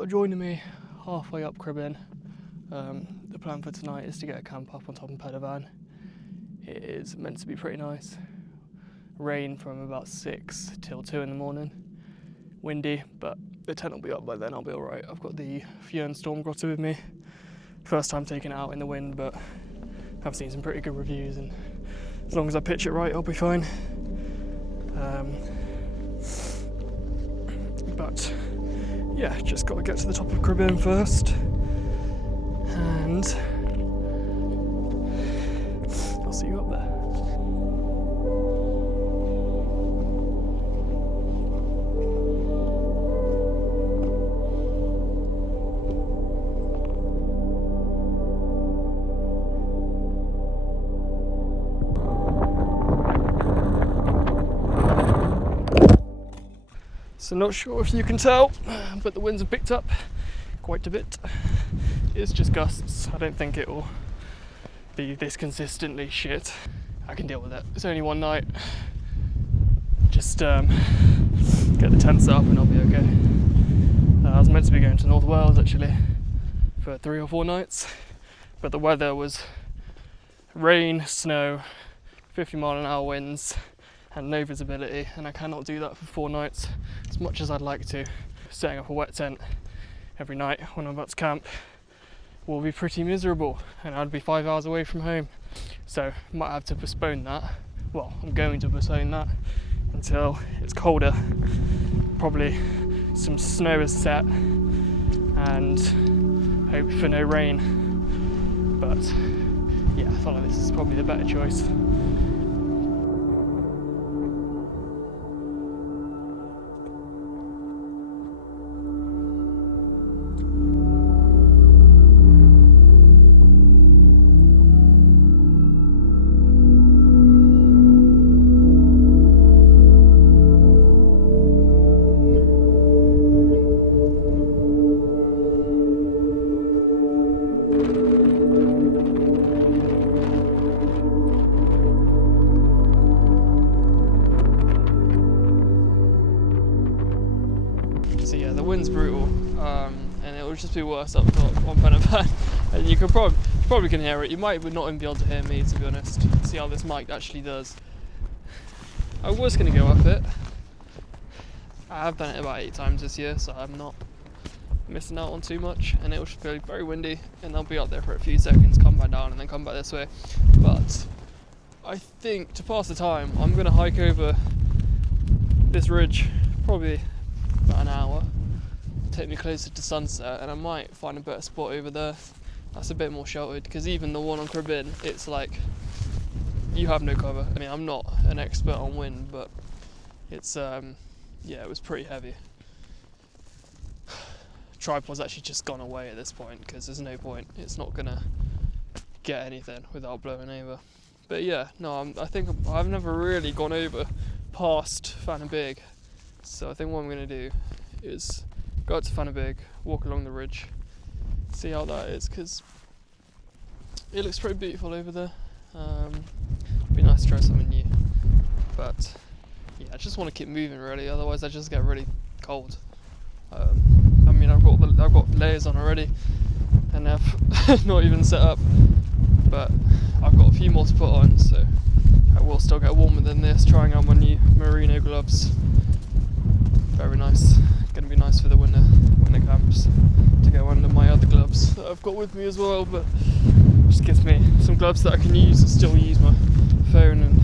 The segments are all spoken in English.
got joining me halfway up Cribbin. The plan for tonight is to get a camp up on top of Pedavan. It is meant to be pretty nice. Rain from about 6 till 2 in the morning. Windy, but the tent will be up by then, I'll be alright. I've got the Fjern Storm Grotto with me. First time taking it out in the wind, but I've seen some pretty good reviews, and as long as I pitch it right, I'll be fine. But yeah, just got to get to the top of Cribbin first, and I'll see you up there. So not sure if you can tell, but the winds have picked up quite a bit. It's just gusts. I don't think it will be this consistently shit. I can deal with it. It's only one night. Just get the tents up and I'll be okay. I was meant to be going to North Wales actually for 3 or 4 nights, but the weather was rain, snow, 50-mile-an-hour winds, and no visibility, and I cannot do that for 4 nights as much as I'd like to. Setting up a wet tent every night when I'm about to camp will be pretty miserable, and I'd be 5 hours away from home, so might have to postpone that. Well, I'm going to postpone that until it's colder, probably some snow is set, and hope for no rain. But yeah, I feel like this is probably the better choice. So yeah, the wind's brutal, and it will just be worse up top on Bannau, and you can probably can hear it. You might not even be able to hear me, to be honest. See how this mic actually does. I was going to go up it. I have done it about 8 times this year, so I'm not missing out on too much, and it will just be very windy, and I'll be up there for a few seconds, come back down, and then come back this way. But I think to pass the time, I'm going to hike over this ridge, probably about an hour, take me closer to sunset, and I might find a better spot over there that's a bit more sheltered, because even the one on Cribbin, it's like you have no cover. I mean, I'm not an expert on wind, but it's yeah, it was pretty heavy. Tripod's actually just gone away at this point because there's no point, it's not gonna get anything without blowing over. But yeah, no, I think I've never really gone over past Bannau Brycheiniog. So I think what I'm going to do is go up to Bannau Brycheiniog, walk along the ridge, see how that is, because it looks pretty beautiful over there. It'd be nice to try something new, but yeah, I just want to keep moving really, otherwise I just get really cold. I mean, I've got layers on already, and I've not even set up, but I've got a few more to put on, so I will still get warmer than this. Trying out my new merino gloves. Very nice. Going to be nice for the winter camps to go under my other gloves that I've got with me as well, but just gives me some gloves that I can use and still use my phone and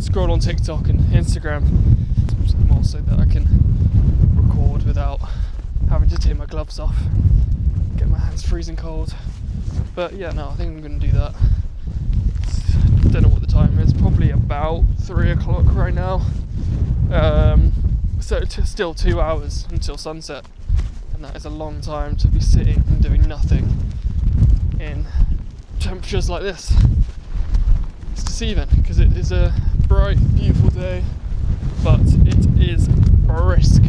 scroll on TikTok and Instagram, more so that I can record without having to take my gloves off, get my hands freezing cold. But yeah, no, I think I'm going to do that. Don't know what the time is, probably about 3 o'clock right now. So it's still 2 hours until sunset, and that is a long time to be sitting and doing nothing in temperatures like this. It's deceiving because it is a bright, beautiful day, but it is brisk.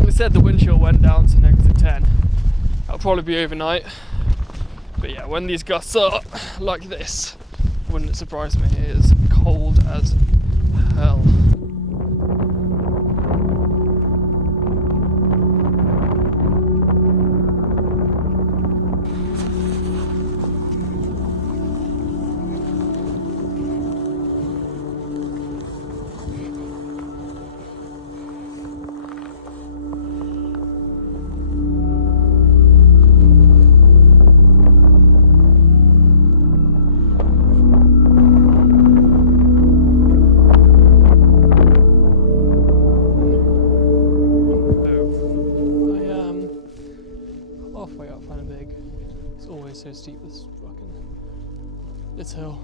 They said the wind chill went down to -10. That'll probably be overnight, but yeah, when these gusts are like this, wouldn't it surprise me? It is cold as hell. this hill.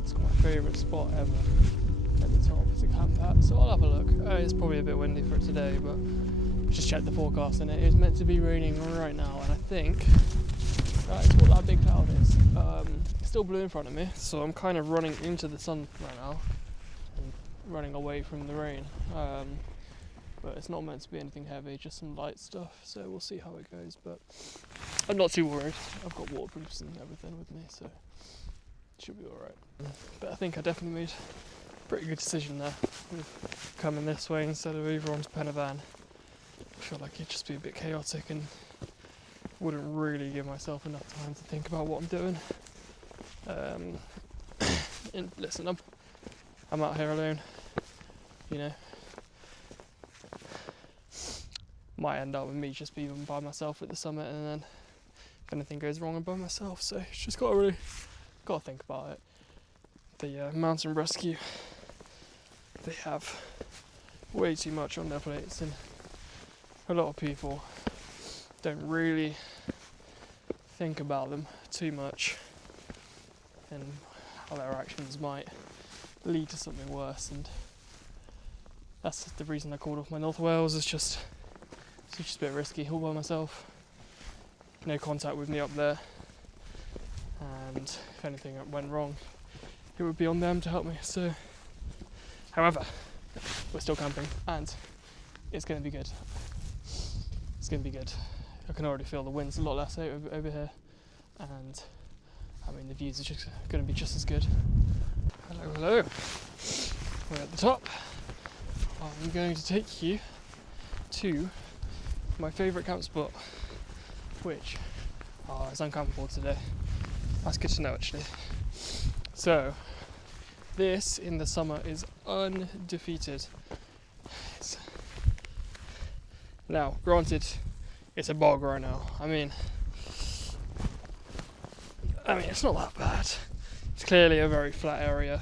It's my favourite spot ever at the top to camp at, so I'll have a look. It's probably a bit windy for today, but just checked the forecast and it is meant to be raining right now, and I think that is what that big cloud is. It's still blue in front of me, so I'm kind of running into the sun right now and running away from the rain. But it's not meant to be anything heavy, just some light stuff, so we'll see how it goes, but I'm not too worried. I've got waterproofs and everything with me, so it should be alright. But I think I definitely made a pretty good decision there with coming this way instead of over onto Pennervan. I feel like it'd just be a bit chaotic and wouldn't really give myself enough time to think about what I'm doing. And listen, I'm out here alone, you know. Might end up with me just being by myself at the summit, and then if anything goes wrong, I'm by myself. So just gotta think about it. The mountain rescue, they have way too much on their plates, and a lot of people don't really think about them too much, and how their actions might lead to something worse. And that's the reason I called off my North Wales. It's just a bit risky, all by myself. No contact with me up there, and if anything went wrong, it would be on them to help me. So, however, we're still camping, and it's going to be good. It's going to be good. I can already feel the wind's a lot less over here, and I mean the views are just going to be just as good. Hello. We're at the top. I'm going to take you to my favourite camp spot, which is uncampable today. That's good to know, actually. So, this in the summer is undefeated. Now, granted, it's a bog right now. I mean, it's not that bad. It's clearly a very flat area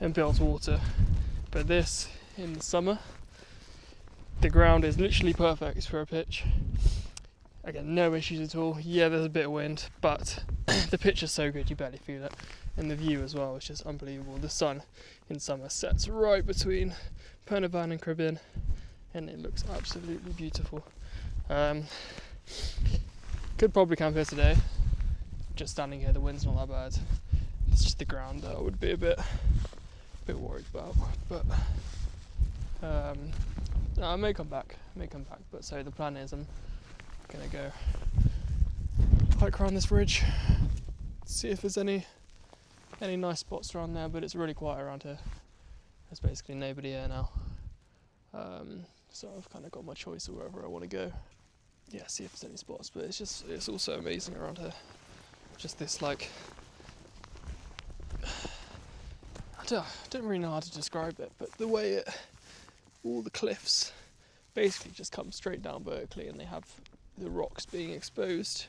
and built water, but this in the summer, the ground is literally perfect for a pitch. Again, no issues at all. Yeah, there's a bit of wind, but the pitch is so good you barely feel it. And the view as well is just unbelievable. The sun in summer sets right between Pennervan and Cribin, and it looks absolutely beautiful. Could probably camp here today. Just standing here, the wind's not that bad. It's just the ground that I would be a bit worried about. But no, I may come back. But so the plan is I'm gonna go hike around this ridge, see if there's any nice spots around there. But it's really quiet around here. There's basically nobody here now. So I've kind of got my choice of wherever I want to go. Yeah, see if there's any spots. But it's also amazing around here. Just this like, I don't really know how to describe it, but the way all the cliffs basically just come straight down vertically, and they have the rocks being exposed.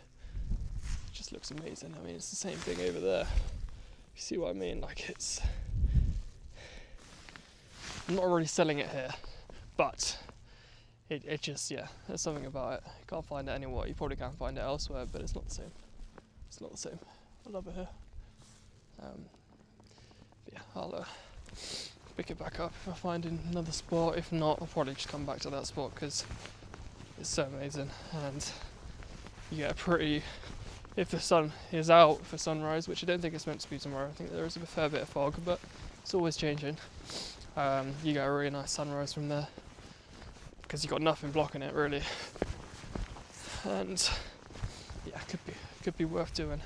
It just looks amazing. I mean, it's the same thing over there. You see what I mean? Like, I'm not really selling it here, but it just, yeah, there's something about it. You can't find it anywhere. You probably can't find it elsewhere, but it's not the same. It's not the same. I love it here. But yeah, I'll pick it back up if I find another spot. If not, I'll probably just come back to that spot because it's so amazing, and you get a pretty, if the sun is out for sunrise, which I don't think it's meant to be tomorrow. I think there is a fair bit of fog, but it's always changing. You get a really nice sunrise from there because you've got nothing blocking it really, and yeah, could be worth doing.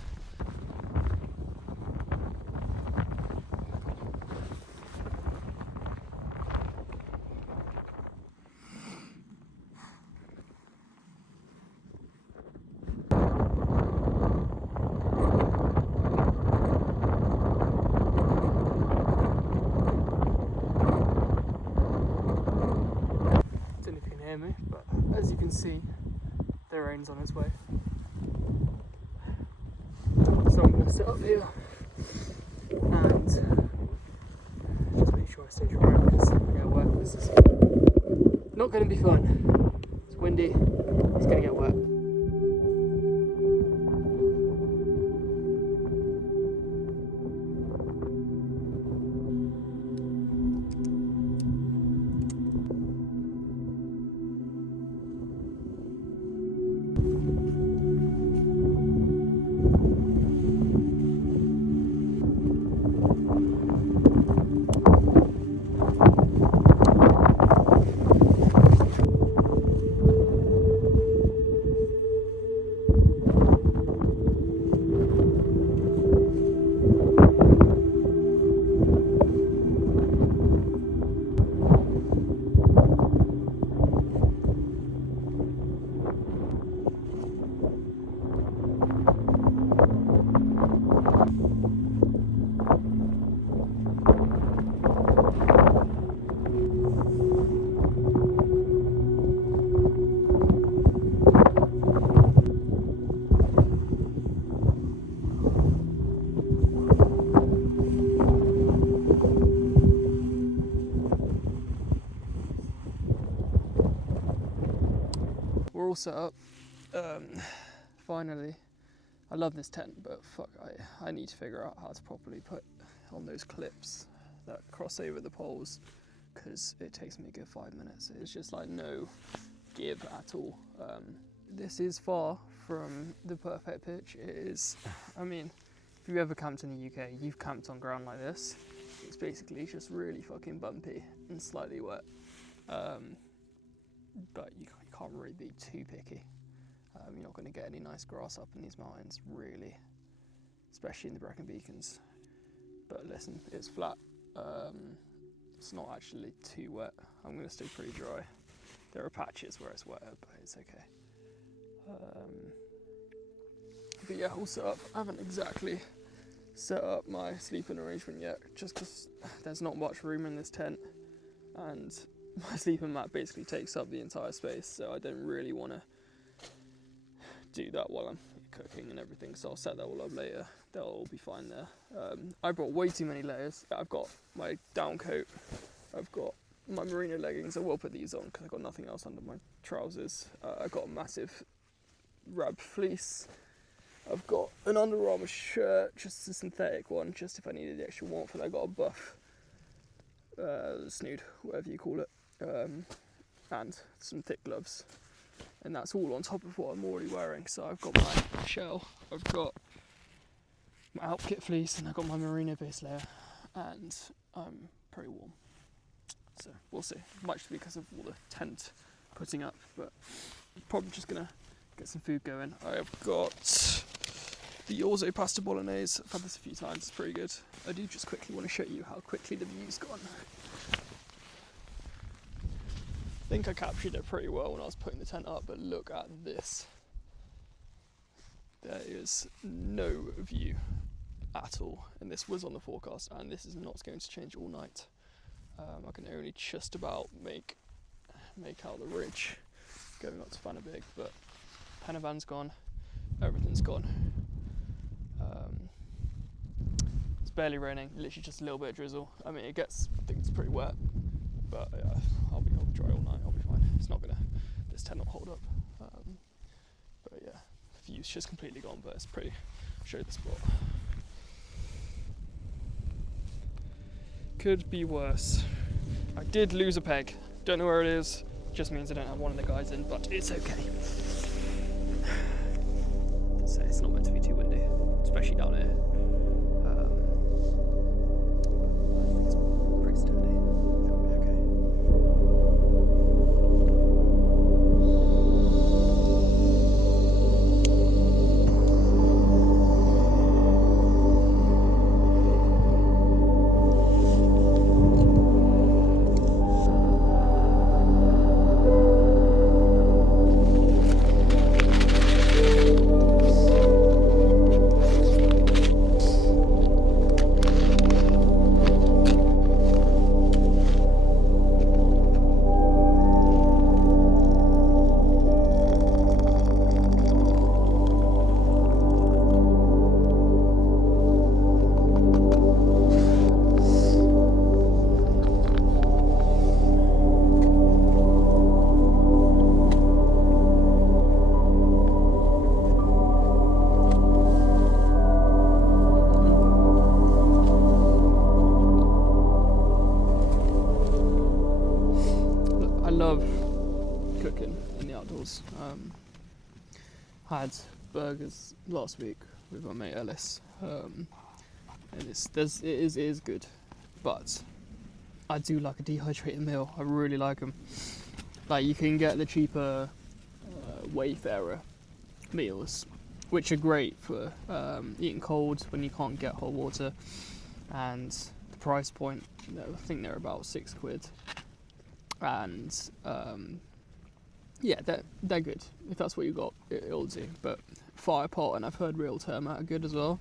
Me, but as you can see, the rain's on its way. So I'm going to sit up here and just make sure I stay dry because I'm going to get wet. This is not going to be fun. It's windy, it's going to get wet. all set up. Finally. I love this tent, but fuck, I need to figure out how to properly put on those clips that cross over the poles, because it takes me a good 5 minutes. It's just like no give at all. This is far from the perfect pitch. It is, I mean, if you've ever camped in the UK, you've camped on ground like this. It's basically just really fucking bumpy and slightly wet. But you can't really be too picky. You're not going to get any nice grass up in these mountains, really, especially in the Brecon Beacons. But listen, it's flat. It's not actually too wet. I'm going to stay pretty dry. There are patches where it's wetter, but it's okay. But yeah, all set up. I haven't exactly set up my sleeping arrangement yet, just because there's not much room in this tent, and my sleeping mat basically takes up the entire space, so I don't really want to do that while I'm cooking and everything, so I'll set that all up later. They'll all be fine there. I brought way too many layers. I've got my down coat, I've got my merino leggings. I will put these on because I've got nothing else under my trousers. I've got a massive rab fleece. I've got an Under Armour shirt, just a synthetic one, just if I needed the extra warmth, and I got a buff snood, whatever you call it, and some thick gloves. And that's all on top of what I'm already wearing. So I've got my shell, I've got my Alpkit fleece, and I've got my merino base layer, and I'm pretty warm. So we'll see. Much because of all the tent putting up, but I'm probably just gonna get some food going. I've got the orzo pasta bolognese. I've had this a few times, it's pretty good. I do just quickly want to show you how quickly the view's gone. I think I captured it pretty well when I was putting the tent up, but look at this. There is no view at all, and this was on the forecast, and this is not going to change all night. I can only just about make out the ridge going up to Bannau, but Pennavan's gone, everything's gone. It's barely raining, literally just a little bit of drizzle. I mean, I think it's pretty wet, but I'll be dry all night, I'll be fine. It's not gonna, this tent will hold up. But yeah, the view's just completely gone, but it's pretty, I'll show you the spot. Could be worse. I did lose a peg, don't know where it is, just means I don't have one of the guys in, but it's okay. So it's not meant to be too windy, especially down here. I think it's pretty sturdy. It'll be okay. Had burgers last week with my mate Ellis, and it is good, but I do like a dehydrated meal. I really like them. Like, you can get the cheaper Wayfarer meals, which are great for eating cold when you can't get hot water, and the price point, I think they're about £6, and yeah, they're good. If that's what you got, it'll do. But Firepot, and I've heard Real Terma are good as well.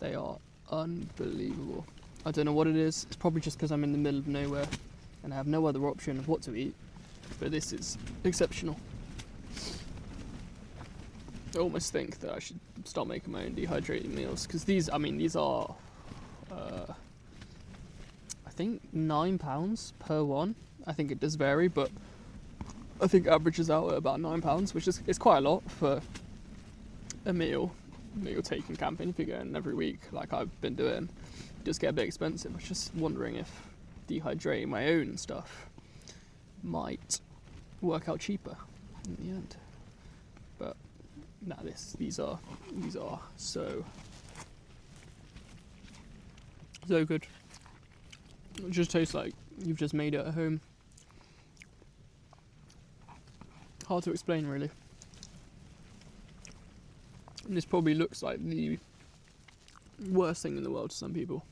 They are unbelievable. I don't know what it is. It's probably just because I'm in the middle of nowhere and I have no other option of what to eat. But this is exceptional. I almost think that I should start making my own dehydrated meals, because these are I think £9 per one. I think it does vary, but I think averages out at about £9, which is quite a lot for a meal that you're taking camping if you're going every week, like I've been doing. It does get a bit expensive. I was just wondering if dehydrating my own stuff might work out cheaper in the end. But nah, these are so good. It just tastes like you've just made it at home. Hard to explain, really. And this probably looks like the worst thing in the world to some people.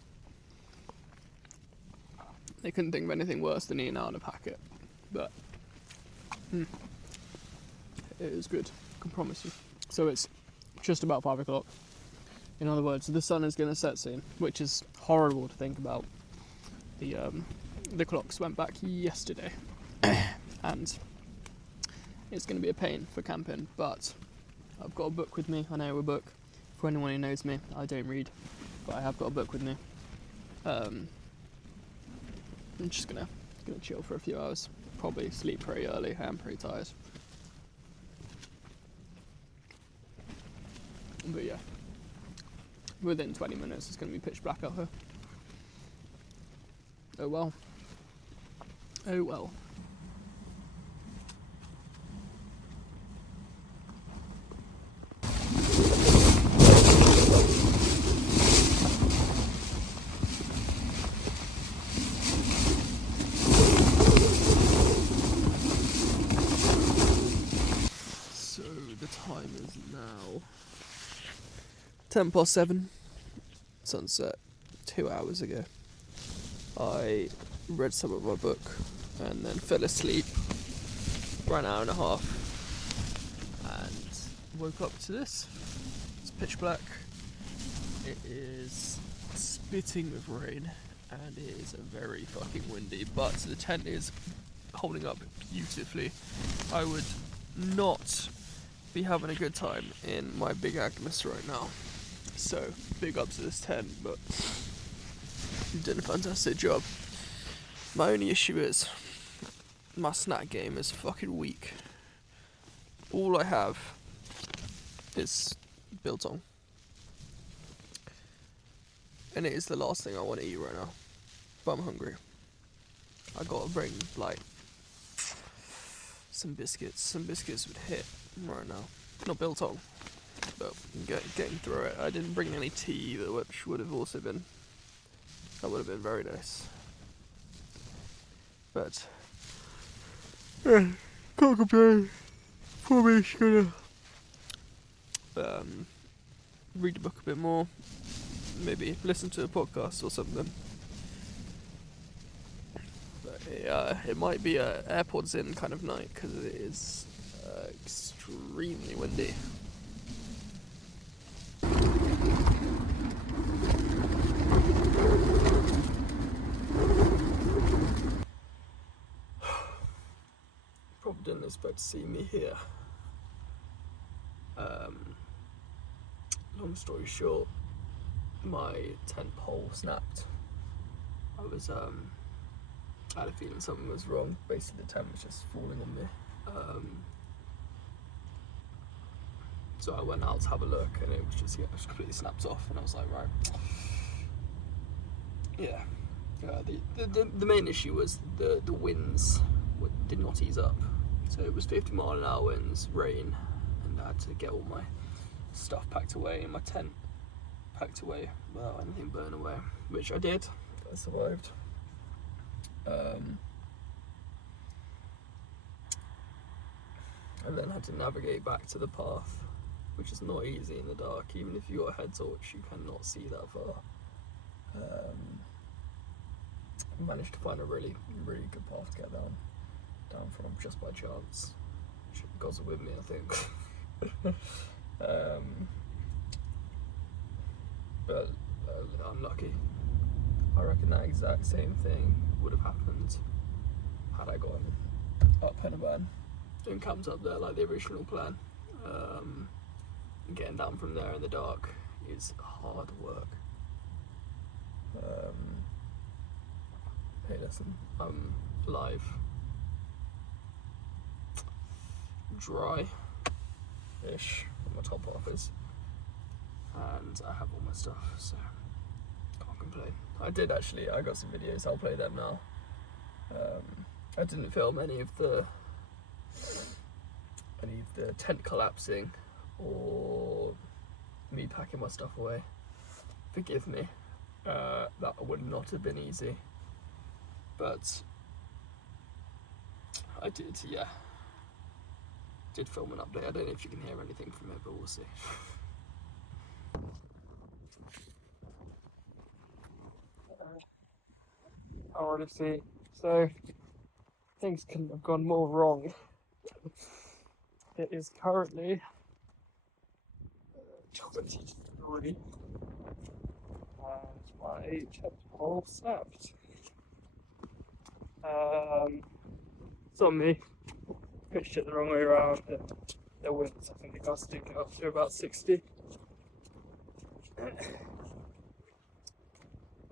They couldn't think of anything worse than eating out in a packet. But it is good, I can promise you. So it's just about 5 o'clock. In other words, the sun is going to set soon, which is horrible to think about. The clocks went back yesterday, and it's going to be a pain for camping, but I've got a book with me. I know a book. For anyone who knows me, I don't read, but I have got a book with me. I'm just gonna chill for a few hours. Probably sleep pretty early. I am pretty tired. But yeah, within 20 minutes it's going to be pitch black out here. Oh well. Oh well. So the time is now 7:10. Sunset 2 hours ago. I read some of my book and then fell asleep for an hour and a half and woke up to this. It's pitch black. It is spitting with rain and it is very fucking windy, but the tent is holding up beautifully. I would not be having a good time in my big Agnes right now. So big up to this tent, but you've done a fantastic job. My only issue is my snack game is fucking weak. All I have is biltong, and it is the last thing I want to eat right now. But I'm hungry. I gotta bring like some biscuits. Some biscuits would hit right now. Not biltong, but getting through it. I didn't bring any tea either, which would have also been. That would have been very nice. But can't complain. Probably should read the book a bit more. Maybe listen to a podcast or something. But it might be a AirPods in kind of night because it is extremely windy. Probably didn't expect to see me here. Long story short, my tent pole snapped. I had a feeling something was wrong. Basically, the tent was just falling on me. So I went out to have a look, and it was just completely snapped off. And I was like, right, yeah. The main issue was the winds did not ease up. So it was 50-mile-an-hour winds, rain, and I had to get all my stuff packed away in my tent, packed away without anything burn away, which I did. I survived. And then had to navigate back to the path, which is not easy in the dark. Even if you got a head torch, you cannot see that far. Managed to find a really, really good path to get down from just by chance. Gods are with me, I think. But I'm lucky. I reckon that exact same thing would have happened had I gone up Henneban and camped up there like the original plan. Getting down from there in the dark is hard work. Hey, listen, I'm alive. dry-ish. My top half is, and I have all my stuff, so can't complain. I got some videos. I'll play them now. I didn't film any of the tent collapsing or me packing my stuff away. Forgive me. That would not have been easy, but I did film an update. I don't know if you can hear anything from it, but we'll see. I already see. So things couldn't have gone more wrong. It is currently 23 and my tent pole snapped. It's on me. Pitched it the wrong way around. The winds, I think the gusts did get up to about 60. I'll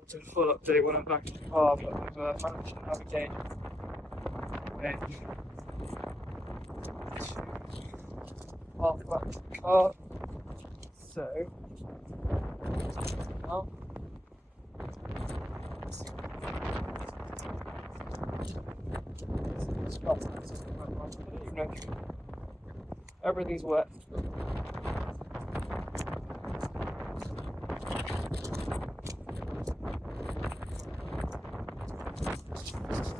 do a full update when I'm back in the car, but I've managed to navigate half back to the car. So now everything's wet.